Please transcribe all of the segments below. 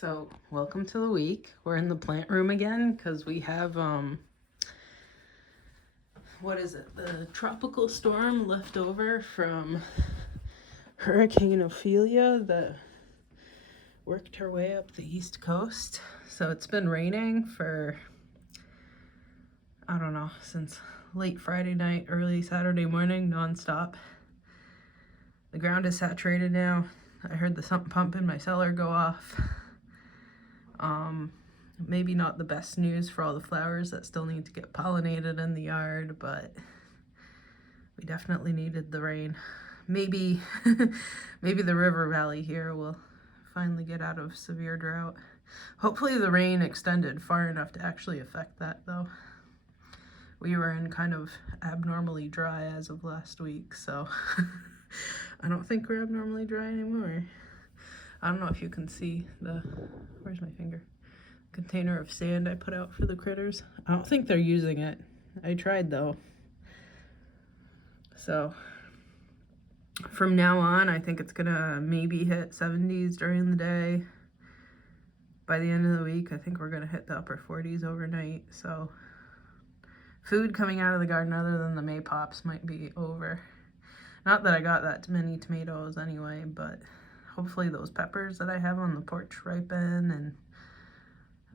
So, welcome to the week. We're in the plant room again because we have, what is it? The tropical storm left over from Hurricane Ophelia that worked her way up the East Coast. So, it's been raining for, I don't know, since late Friday night, early Saturday morning, nonstop. The ground is saturated now. I heard the sump pump in my cellar go off. Maybe not the best news for all the flowers that still need to get pollinated in the yard, but we definitely needed the rain. Maybe, maybe the river valley here will finally get out of severe drought. Hopefully the rain extended far enough to actually affect that, though. We were in kind of abnormally dry as of last week, so I don't think we're abnormally dry anymore. I don't know if you can see the, where's my finger? Container of sand I put out for the critters. I don't think they're using it. I tried though. So from now on, I think it's gonna maybe hit 70s during the day. By the end of the week, I think we're gonna hit the upper 40s overnight. So food coming out of the garden other than the maypops might be over. Not that I got that many tomatoes anyway, but hopefully those peppers that I have on the porch ripen, and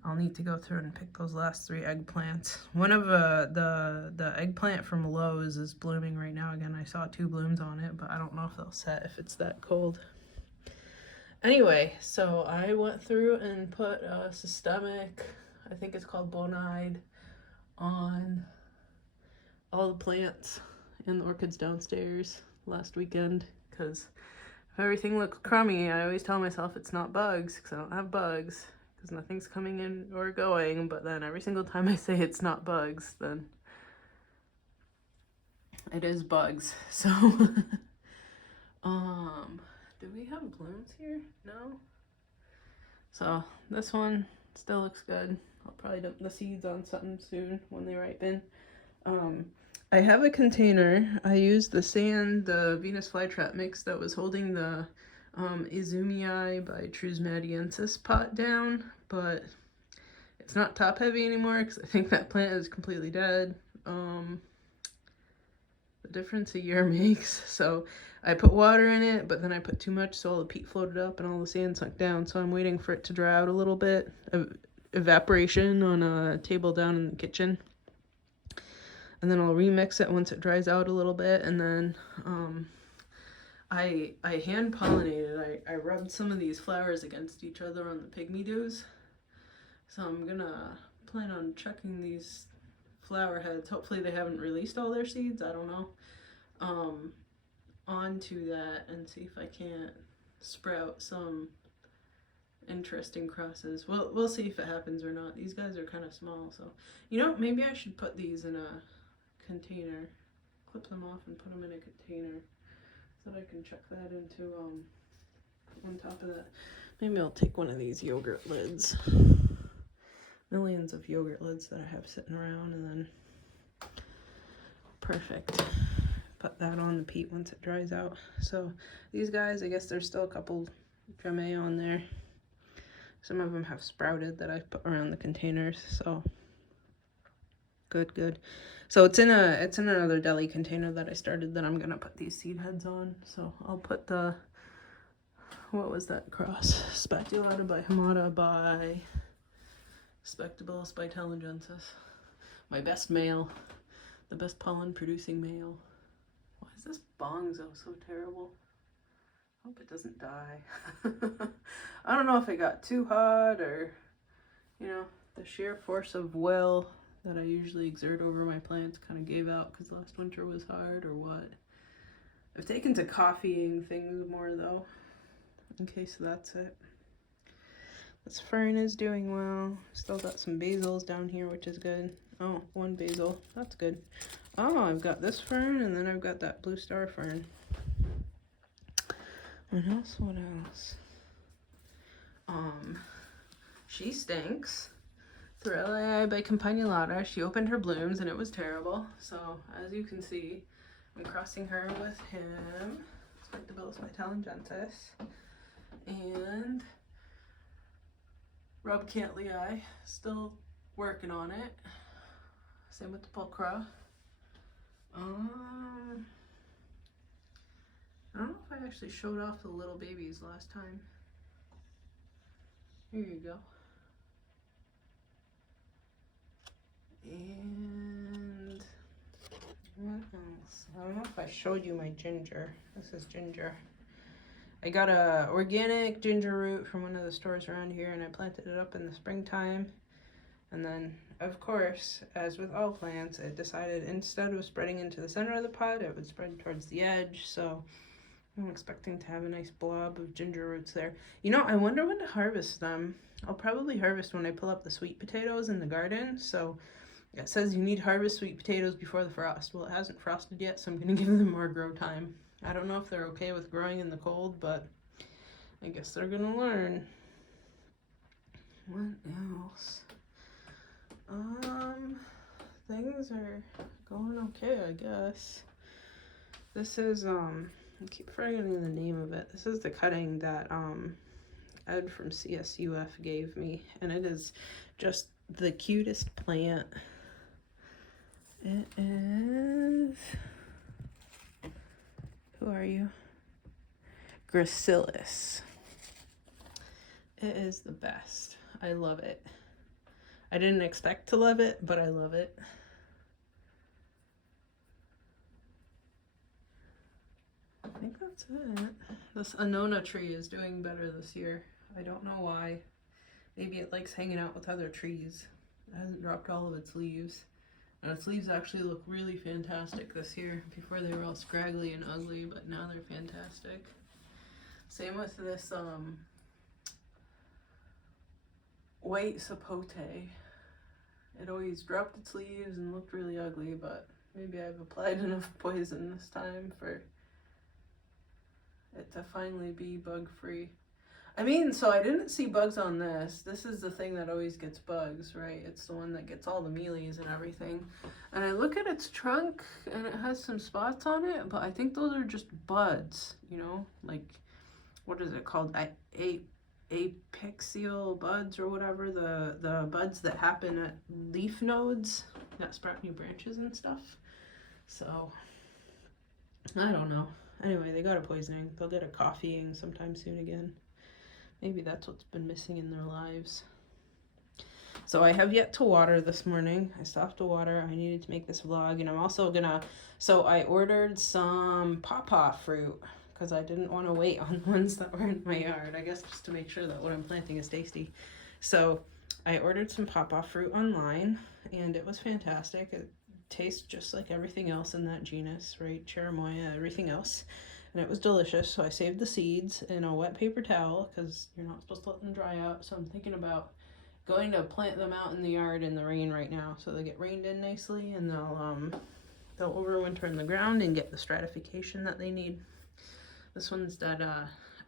I'll need to go through and pick those last 3 eggplants. One of the eggplant from Lowe's is blooming right now again. I saw 2 blooms on it, but I don't know if they'll set if it's that cold. Anyway, so I went through and put a systemic, I think it's called Bonide, on all the plants and the orchids downstairs last weekend, because if everything looks crummy, I always tell myself it's not bugs, because I don't have bugs, because nothing's coming in or going, but then every single time I say it's not bugs, then it is bugs. So, do we have blooms here? No. So, this one still looks good. I'll probably dump the seeds on something soon when they ripen. I have a container. I used the sand, the Venus flytrap mix that was holding the Izumii by Trusmadiensis pot down, but it's not top heavy anymore because I think that plant is completely dead. The difference a year makes. So I put water in it, but then I put too much, so all the peat floated up and all the sand sunk down. So I'm waiting for it to dry out a little bit. Evaporation on a table down in the kitchen. And then I'll remix it once it dries out a little bit, and then I hand pollinated. I rubbed some of these flowers against each other on the pygmy dews. So I'm gonna plan on checking these flower heads. Hopefully they haven't released all their seeds, I don't know. Onto that and see if I can't sprout some interesting crosses. We'll see if it happens or not. These guys are kind of small, so maybe I should put these in a container, clip them off and put them in a container so that I can chuck that into on top of that. Maybe I'll take one of these yogurt lids, millions of yogurt lids that I have sitting around, and then perfect, put that on the peat once it dries out. So these guys, I guess there's still a couple Jamay on there. Some of them have sprouted that I put around the containers, so good. So it's in another deli container that I started that I'm gonna put these seed heads on. So I'll put the, what was that cross? Speculata by Hamada by Spectable Spitelligensis. My best male, the best pollen producing male. Why is this bongzo so terrible? Hope it doesn't die. I don't know if it got too hot or, the sheer force of will that I usually exert over my plants kind of gave out because last winter was hard, or what. I've taken to coffeeing things more though, in case that's it. This fern is doing well. Still got some basils down here, which is good. Oh, 1 basil. That's good. Oh, I've got this fern, and then I've got that blue star fern. What else? She stinks. Thorelii by Campanulata. She opened her blooms, and it was terrible. So, as you can see, I'm crossing her with him. Spectable Spitelligensis. And Rub Cantley, still working on it. Same with the pulchra. I don't know if I actually showed off the little babies last time. Here you go. And what else? I don't know if I showed you my ginger. This is ginger. I got a organic ginger root from one of the stores around here, and I planted it up in the springtime. And then, of course, as with all plants, it decided instead of spreading into the center of the pot, it would spread towards the edge. So I'm expecting to have a nice blob of ginger roots there. You know, I wonder when to harvest them. I'll probably harvest when I pull up the sweet potatoes in the garden. So it says you need to harvest sweet potatoes before the frost. Well, it hasn't frosted yet, so I'm going to give them more grow time. I don't know if they're okay with growing in the cold, but I guess they're going to learn. What else? Things are going okay, I guess. This is, I keep forgetting the name of it. This is the cutting that, Ed from CSUF gave me, and it is just the cutest plant. It is, who are you? Gracilis. It is the best. I love it. I didn't expect to love it, but I love it. I think that's it. This Annona tree is doing better this year. I don't know why. Maybe it likes hanging out with other trees. It hasn't dropped all of its leaves. And its leaves actually look really fantastic this year. Before they were all scraggly and ugly, but now they're fantastic. Same with this white sapote. It always dropped its leaves and looked really ugly, but maybe I've applied enough poison this time for it to finally be bug-free. I mean, so I didn't see bugs on this. This is the thing that always gets bugs, right? It's the one that gets all the mealies and everything. And I look at its trunk and it has some spots on it, but I think those are just buds, you know? Like, what is it called? Apexial buds or whatever. The buds that happen at leaf nodes that sprout new branches and stuff. So, I don't know. Anyway, they got a poisoning. They'll get a coffeeing sometime soon again. Maybe that's what's been missing in their lives. So I have yet to water this morning. I stopped to water. I needed to make this vlog, and I'm also gonna, so I ordered some pawpaw fruit because I didn't want to wait on ones that were in my yard, I guess just to make sure that what I'm planting is tasty. So I ordered some pawpaw fruit online, and it was fantastic. It tastes just like everything else in that genus, right? Cherimoya, everything else. And it was delicious, so I saved the seeds in a wet paper towel because you're not supposed to let them dry out. So I'm thinking about going to plant them out in the yard in the rain right now, so they get rained in nicely, and they'll overwinter in the ground and get the stratification that they need. This one's that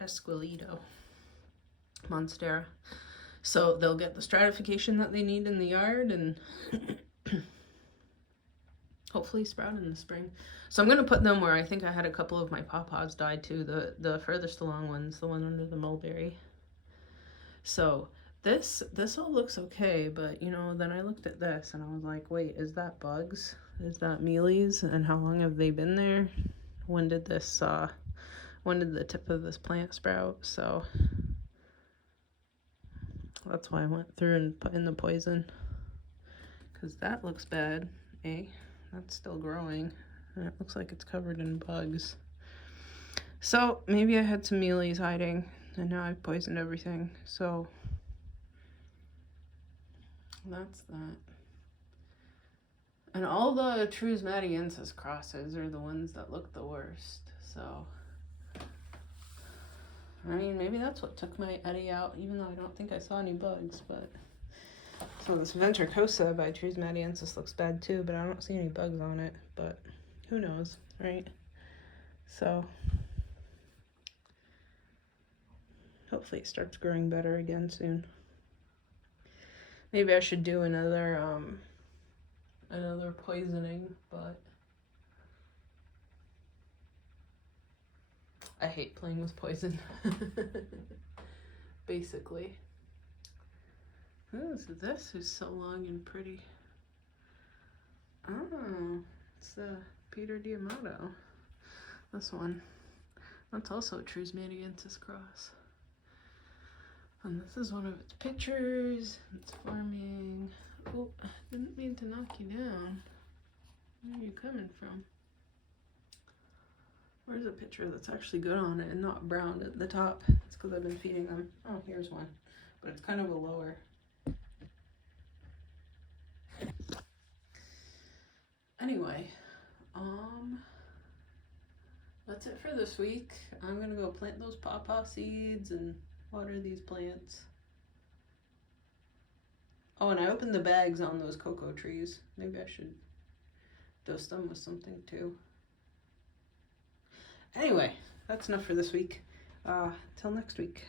Esqueleto Monstera. So they'll get the stratification that they need in the yard and hopefully sprout in the spring. So I'm going to put them where I think I had a couple of my pawpaws die too. The furthest along ones, the one under the mulberry. So this all looks okay, but you know, then I looked at this and I was like, wait, is that bugs? Is that mealies? And how long have they been there? When did this when did the tip of this plant sprout? So that's why I went through and put in the poison, because that looks bad, eh? That's still growing, and it looks like it's covered in bugs. So maybe I had some mealies hiding, and now I've poisoned everything. So that's that. And all the Trusmatiensis crosses are the ones that look the worst. So, I mean, maybe that's what took my Eddie out, even though I don't think I saw any bugs, but... So this Ventricosa by Trusmatiensis looks bad too, but I don't see any bugs on it, but who knows, right? So hopefully it starts growing better again soon. Maybe I should do another poisoning, but I hate playing with poison. Basically. This is so long and pretty. Oh, it's the Peter Diamato. This one. That's also a Trismaniensis cross. And this is one of its pictures. It's farming. Oh, I didn't mean to knock you down. Where are you coming from? Where's a picture that's actually good on it and not brown at the top? It's because I've been feeding them. Oh, here's one. But it's kind of a lower. Anyway, that's it for this week. I'm gonna go plant those pawpaw seeds and water these plants. Oh, and I opened the bags on those cocoa trees. Maybe I should dose them with something too. Anyway, that's enough for this week. Till next week.